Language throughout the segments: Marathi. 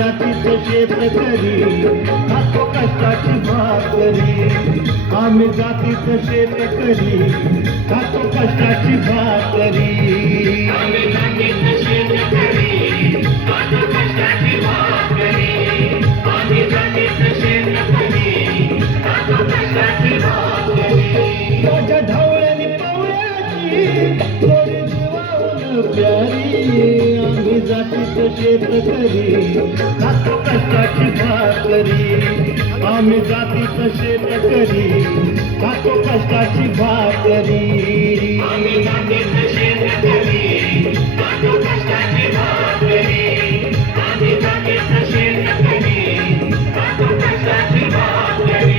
जातीचं शेतकरी खातो कष्टाची भाकरी. आम्ही जातीचं शेतकरी खातो कष्टाची भाकरी. माझ्या ढवळ्याने पवळ्याची थोडी जीवावून प्यारी. आम्ही जातीचं शेतकरी खातो कष्टाची भाकरी. आम्ही जातीचं शेतकरी खातो कष्टाची भाकरी. आम्ही जातीचं शेतकरी खातो कष्टाची भाकरी. आम्ही जातीचं शेतकरी खातो कष्टाची भाकरी.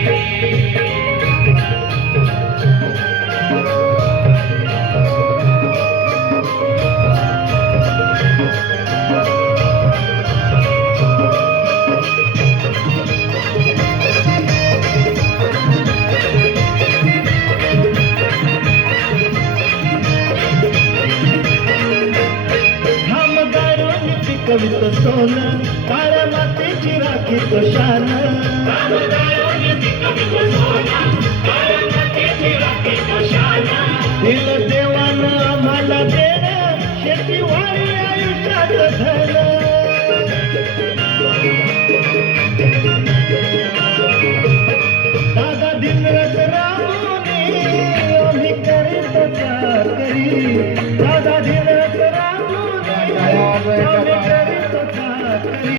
कवित सोन काळ्या मातीची राखीत शान. दिल देवानं आम्हाला देणं शेती वाळी आयुष्यात धन.